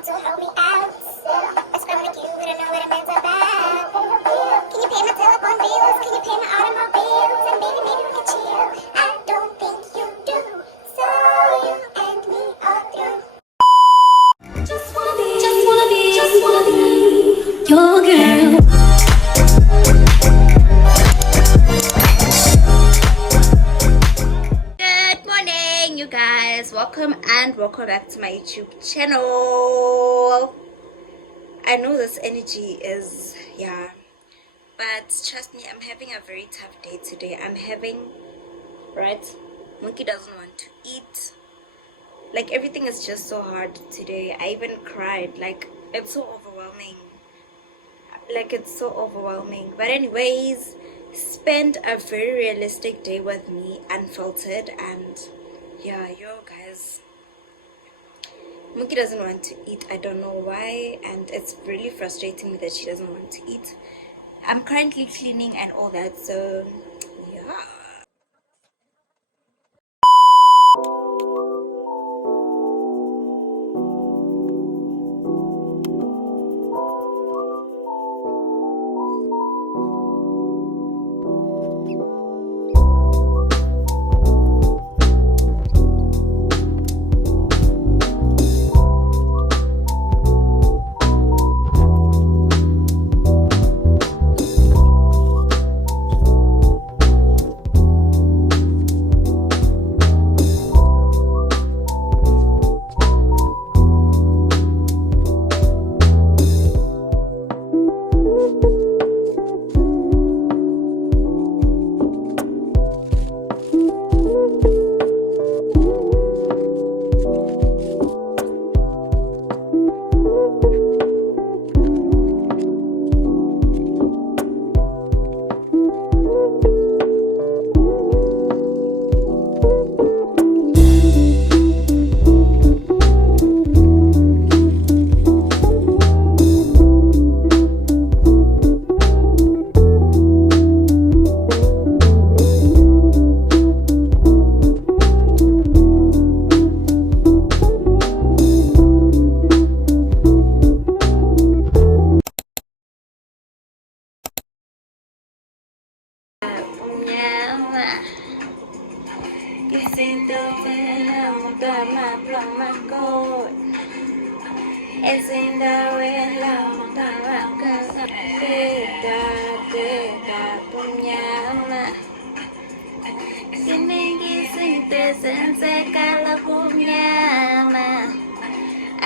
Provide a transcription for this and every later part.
want to help me out. A scrum like you, we don't know what a man's about. Can you pay my telephone bills? Can you pay my automobiles? And maybe we can chill. I don't think you do. So you and me are through. Just wanna be your girl. Good morning, you guys. Welcome back to my YouTube channel. I know this energy is, but trust me, I'm having a very tough day today. Right? Monkey doesn't want to eat. Like, everything is just so hard today. I even cried. Like, it's so overwhelming. But anyways, spend a very realistic day with me, Unfiltered, and guys. Mookie doesn't want to eat. I don't know why, and it's really frustrating me that she doesn't want to eat. I'm currently cleaning and all that, so yeah.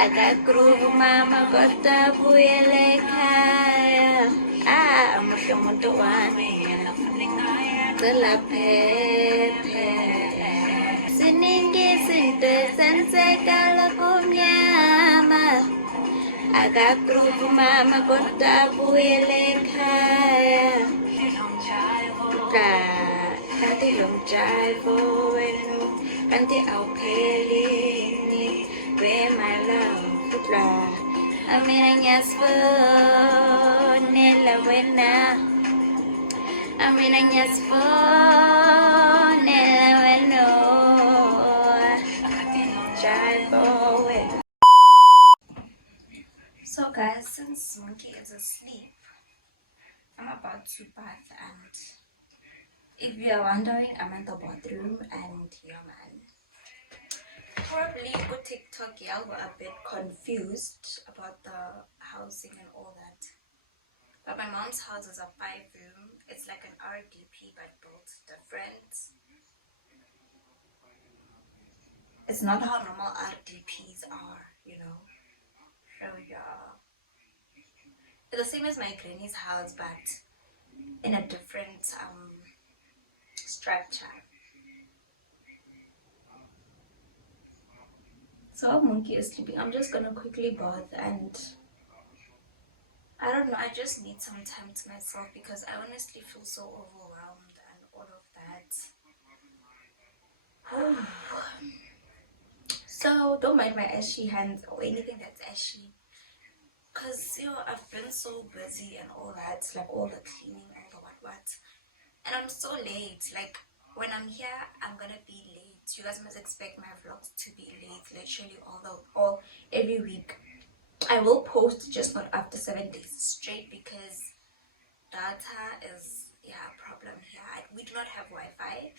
Agakruvu mama kota buyele kaya mushomoto wami telapepe siningi sinte sense kala kumyama agakruvu mama kota buyele kaya kanti lomjaivo wenu kanti awuphelini where my love Aminanya sfonela wena Aminanya sfonela weno So guys, since Monkey is asleep, I'm about to bath, and if you are wondering, I'm in the bathroom, and man, probably go TikTok, y'all were a bit confused about the housing and all that. But my mom's house is a 5-room. It's like an RDP but built different. It's not how normal RDPs are, So yeah. It's the same as my granny's house, but in a different structure. So our Monkey is sleeping. I'm just gonna quickly bath, and I don't know, I just need some time to myself because I honestly feel so overwhelmed and all of that. So don't mind my ashy hands or anything that's ashy, because I've been so busy and all that, like all the cleaning and the what, and I'm so late. Like, when I'm here, I'm gonna be late. You guys must expect my vlogs to be late, literally all every week. I will post, just not after 7 days straight, because data is, yeah, a problem here. We do not have Wi-Fi.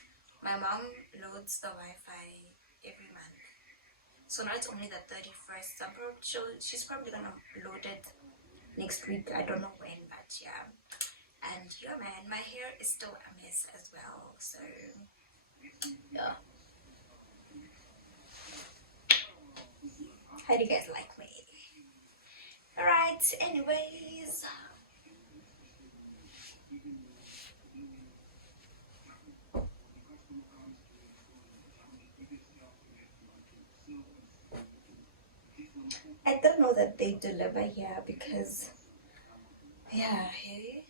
My mom loads the Wi-Fi every month, so now it's only the 31st. She's probably gonna load it next week. I don't know when, but yeah. And yeah, man, my hair is still a mess as well, so yeah. How do you guys like me? Alright, anyways, I don't know that they deliver here because, yeah, hey.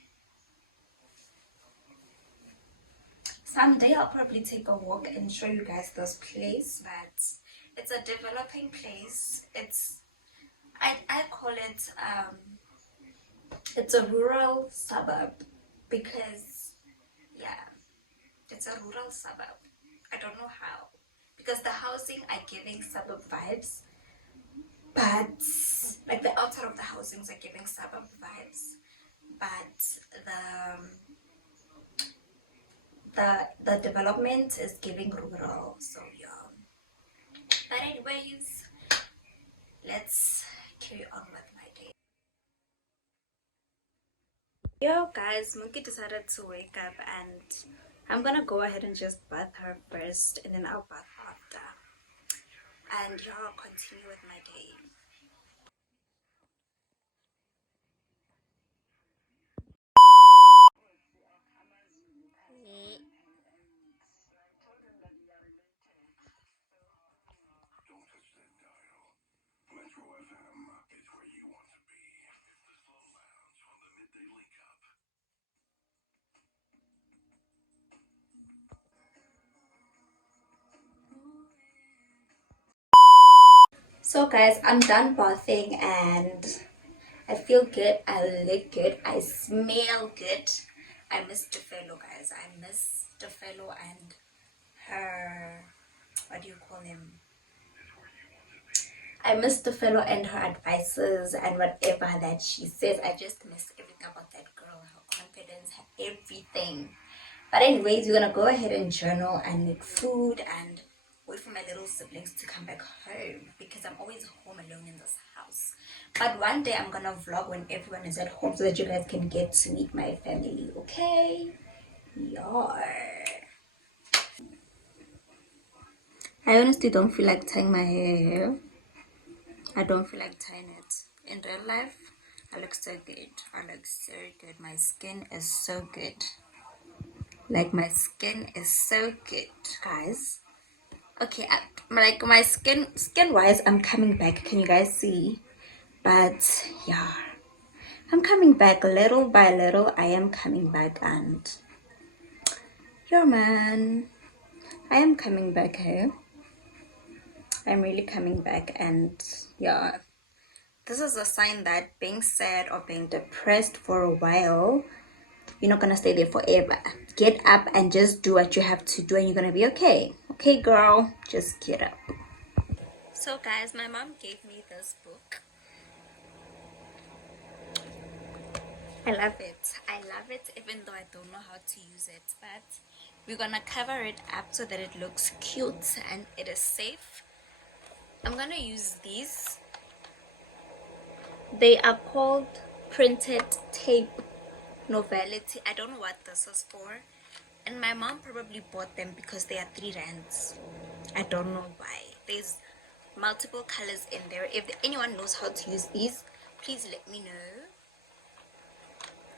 Someday I'll probably take a walk and show you guys this place, but it's a developing place. I call it it's a rural suburb because, yeah, it's a rural suburb. I don't know how, because the housing are giving suburb vibes, but like the outside of the housings are giving suburb vibes, but the development is giving rural. So yeah. But anyways, let's carry on with my day. Yo guys, Monkey decided to wake up and I'm gonna go ahead and just bath her first and then I'll bath after. And y'all continue with my day. So guys, I'm done bathing and I feel good, I look good, I smell good. I miss DeFello, guys. I miss DeFello and her, what do you call him? I miss DeFello and her advices and whatever that she says. I just miss everything about that girl, her confidence, her everything. But anyways, we're gonna go ahead and journal and make food and wait for my little siblings to come back home because I'm always home alone in this house. But one day I'm gonna vlog when everyone is at home so that you guys can get to meet my family, okay? Yeah. I honestly don't feel like tying my hair. I don't feel like tying it. In real life, I look so good. I look so good. My skin is so good. Like my skin is so good, guys. Okay, like my skin wise, I'm coming back. Can you guys see? But yeah, I'm coming back little by little. I am coming back, and yeah, man, I am coming back here. I'm really coming back, and yeah, this is a sign that being sad or being depressed for a while, you're not gonna stay there forever. Get up and just do what you have to do, and you're gonna be okay. Okay, girl, just get up. So guys, my mom gave me this book. I love it. I love it even though I don't know how to use it, but we're gonna cover it up so that it looks cute and it is safe. I'm gonna use these. They are called printed tape novelty. I don't know what this is for, and my mom probably bought them because they are 3 rands. I don't know why. There's multiple colors in there. If anyone knows how to use these, please let me know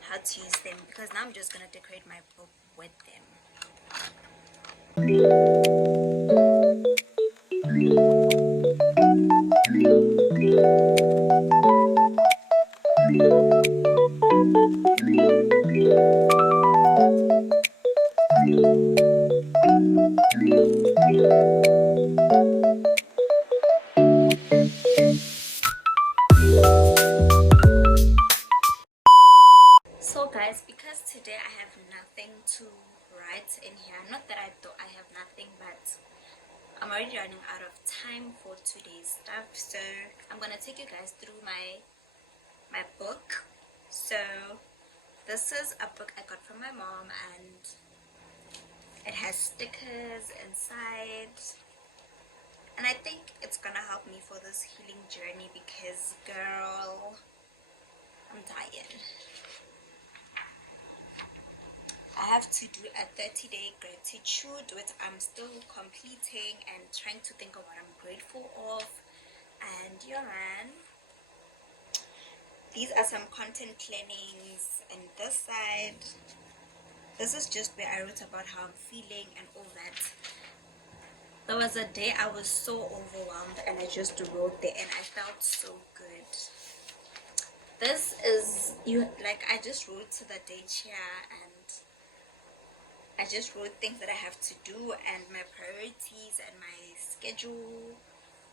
how to use them, because now I'm just gonna decorate my book with them. So guys, because today I have nothing to write in here, not that I have nothing, but I'm already running out of time for today's stuff, so I'm gonna take you guys through my book. So this is a book I got from my mom, and it has stickers inside, and I think it's gonna help me for this healing journey because, girl, I'm tired. I have to do a 30-day gratitude, which I'm still completing and trying to think of what I'm grateful of. And yeah, man, these are some content plannings. And this side, this is just where I wrote about how I'm feeling and all that. There was a day I was so overwhelmed and I just wrote there and I felt so good. This is, I just wrote to the day chair, and I just wrote things that I have to do and my priorities and my schedule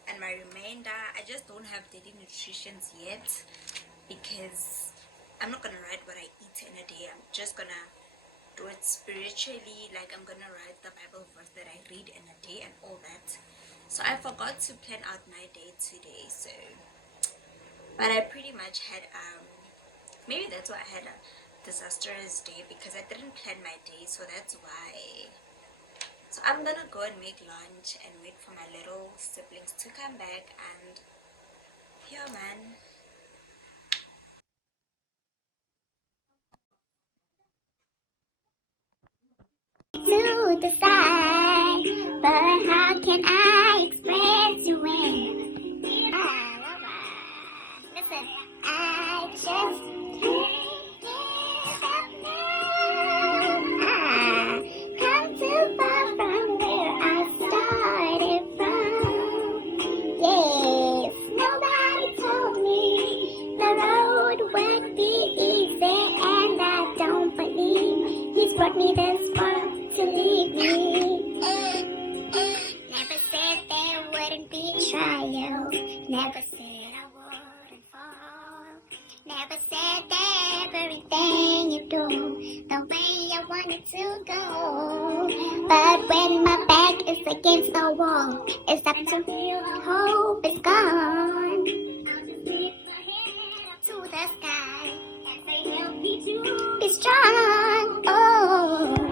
and my remainder. I just don't have daily nutritions yet because I'm not gonna write what I eat in a day. I'm just gonna do it spiritually, like I'm gonna write the Bible verse that I read in a day and all that. So I forgot to plan out my day today, but I pretty much had maybe that's why I had a disastrous day, because I didn't plan my day, so that's why. So I'm gonna go and make lunch and wait for my little siblings to come back, and yeah, man. To decide, but how can I express you when listen, I just can't give up now. I come too far from where I started from. Yes, nobody told me the road would be easy, and I don't believe he's brought me this far to leave me. Never said there wouldn't be trials. Never said I wouldn't fall. Never said that everything you do the way I want it to go. But when my back is against the wall, it's up to me. Hope is gone. I'll just lift my head up to the sky and say, help me to be strong. Oh.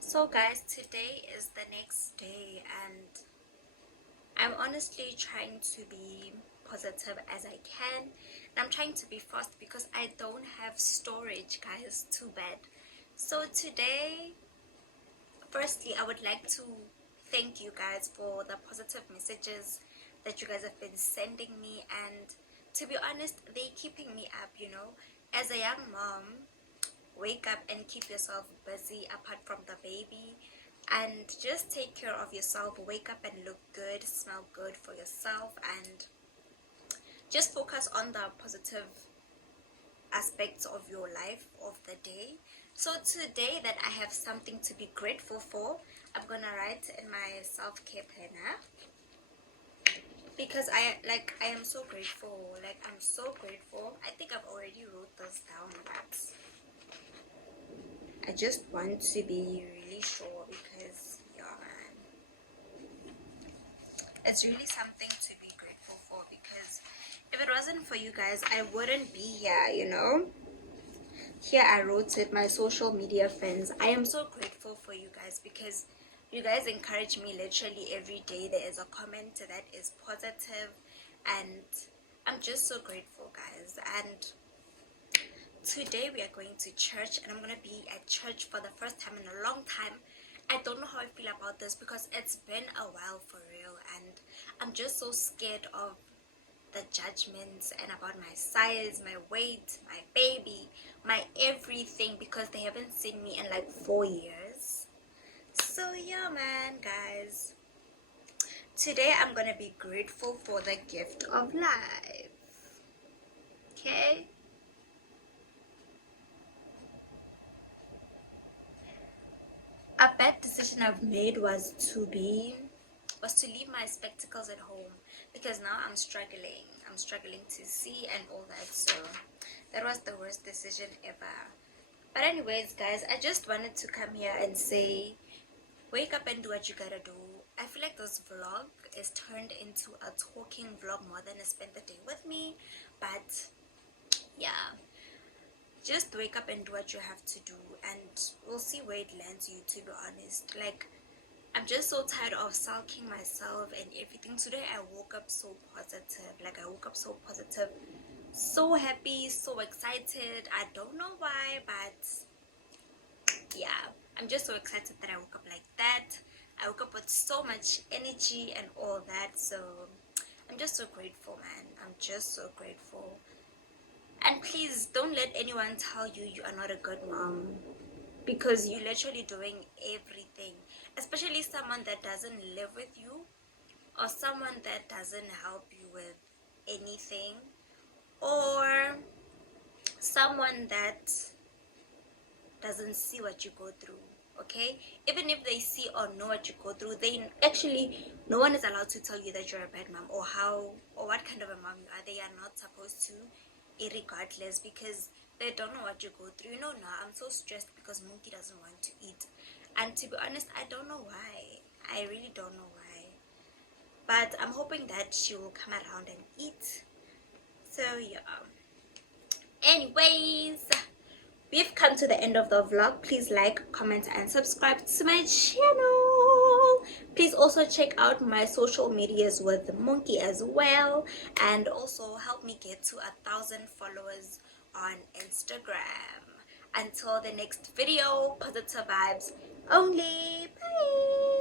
So guys, today is the next day, and I'm honestly trying to be positive as I can, and I'm trying to be fast because I don't have storage, guys. Too bad. So today, firstly, I would like to thank you guys for the positive messages that you guys have been sending me, and to be honest, they're keeping me up, as a young mom. Wake up and keep yourself busy apart from the baby, and just take care of yourself. Wake up and look good, smell good for yourself, and just focus on the positive aspects of your life of the day. So today that I have something to be grateful for, I'm gonna write in my self-care planner, because I am so grateful. I'm so grateful. I think I've already wrote this down, but I just want to be really sure because, yeah, man, it's really something to be grateful for, because if it wasn't for you guys, I wouldn't be here. Here I wrote it, my social media friends. I am so grateful for you guys because you guys encourage me literally every day. There is a comment that is positive, and I'm just so grateful, guys. And today we are going to church, and I'm going to be at church for the first time in a long time. I don't know how I feel about this because it's been a while for real, and I'm just so scared of the judgments and about my size, my weight, my baby, my everything, because they haven't seen me in like 4 years. So yeah, man, guys, today I'm gonna be grateful for the gift of life. Okay, a bad decision I've made was to leave my spectacles at home, because now I'm struggling to see and all that. So that was the worst decision ever. But anyways, guys, I just wanted to come here and say, wake up and do what you gotta do. I feel like this vlog is turned into a talking vlog more than a spend the day with me. But yeah, just wake up and do what you have to do, and we'll see where it lands you, to be honest. Like, I'm just so tired of sulking myself and everything. Today I woke up so positive. Like, I woke up so positive, so happy, so excited. I don't know why, but yeah, I'm just so excited that I woke up like that. I woke up with so much energy and all that. So I'm just so grateful, man. I'm just so grateful. And please don't let anyone tell you you are not a good mom, because you're literally doing everything, especially someone that doesn't live with you, or someone that doesn't help you with anything, or someone that doesn't see what you go through. Okay, even if they see or know what you go through, they actually, no one is allowed to tell you that you're a bad mom, or how, or what kind of a mom you are. They are not supposed to, irregardless, because they don't know what you go through. You know, now I'm so stressed because Monkey doesn't want to eat, and to be honest, I don't know why. I really don't know why, but I'm hoping that she will come around and eat. So yeah, anyways, we've come to the end of the vlog. Please like, comment, and subscribe to my channel. Please also check out my social medias with the monkey as well, and also help me get to 1,000 followers on Instagram. Until the next video, positive vibes only. Bye.